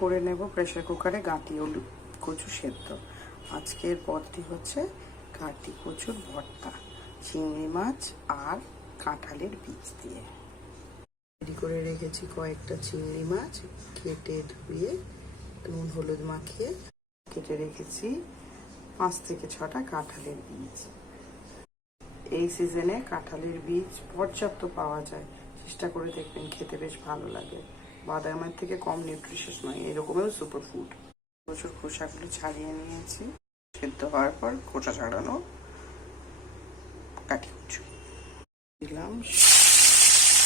করে নেব প্রেসার কুকারে গাঁটি আলু কচু সেদ্ধ। আজকের পদটি হচ্ছে গাঁটি কচুর ভর্তা, চিংড়ি মাছ আর কাঁঠালের বীজ দিয়ে। রেডি করে রেখেছি কয়েকটা চিংড়ি মাছ, কেটে ধুয়ে নুন হলুদ মাখিয়ে কেটে রেখেছি 5 থেকে 6টা কাঁঠালের বীজ। এই সিজনে কাঁঠালের বীজ পর্যাপ্ত পাওয়া যায়, চেষ্টা করে দেখবেন, খেতে বেশ ভালো লাগে। বাদামের থেকে কম নিউট্রিশিয়াস নয়, এরকমের সুপার ফুড। প্রচুর খোসাগুলো ছাড়িয়ে নিয়েছি। সেদ্ধ হওয়ার পর খোসা ছাড়ানো কাটি কচু দিলাম।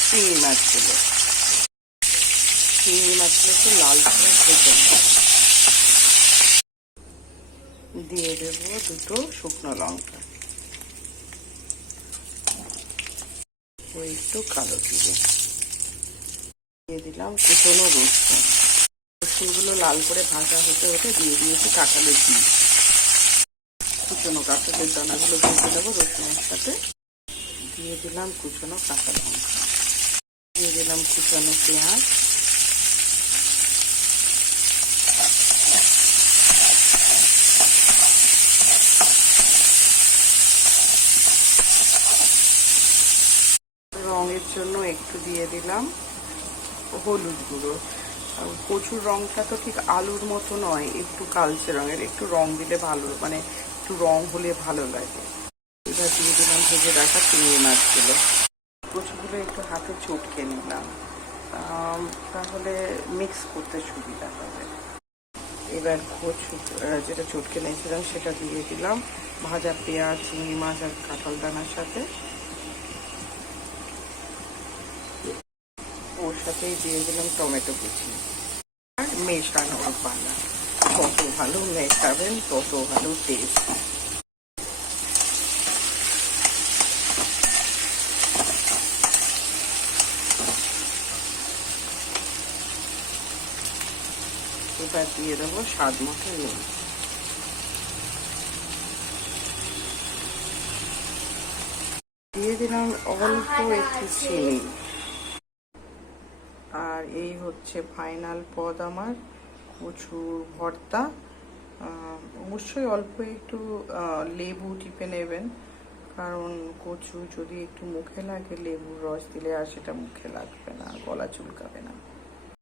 চিংড়ি মাছগুলো একটু লাল করে ভেজে দিয়ে দেবো 2টো শুকনো লঙ্কা ও একটু কালো জিরে। দিয়ে দিলাম কুচনো রসুনগুলো লাল করে ভাজা হতে হতে দিয়ে দিয়েছি কাঁঠালের বীজ। কুচনো কাঁঠালের দানাগুলো ভেজে দেবো রসুনের সাথে। দিয়ে দিলাম কুচনো কাঁচা লঙ্কা, দিয়ে দিলাম কুচনো পেঁয়াজ, রঙের জন্য একটু দিয়ে দিলাম হলুদ গুঁড়ো। কচুর রংটা তো ঠিক আলুর মতো নয়, একটু কালচে রঙের, একটু রং দিলে ভালো, মানে একটু রং হলে ভালো লাগে। এবার দিয়ে দিলাম ভেজে রাখা চিংড়ি মাছগুলো। কচুগুলো একটু হাতে চটকে নিলাম, তাহলে মিক্স করতে সুবিধা হবে। এবার কচু যেটা চটকে নিয়েছিলাম সেটা দিয়ে দিলাম ভাজা পেঁয়াজ, চিংড়ি মাছ আর কাঁঠাল দানার সাথে। ওর সাথেই দিয়ে দিলাম টমেটো কুচি আর মেশানোর পালা। যত ভালো মেশাবেন তত ভালো টেস্ট। এবার দিয়ে দেবো স্বাদ মতো নুন। দিয়ে দিলাম অল্প একটু চিনি। আর এই হচ্ছে ফাইনাল পদ আমার কচুর ভর্তা। অবশ্যই অল্প একটু লেবু টিপে নেবেন, কারণ কচু যদি একটু মুখে লাগে লেবুর রস দিলে আর সেটা মুখে লাগবে না, গলা চুলকাবে না।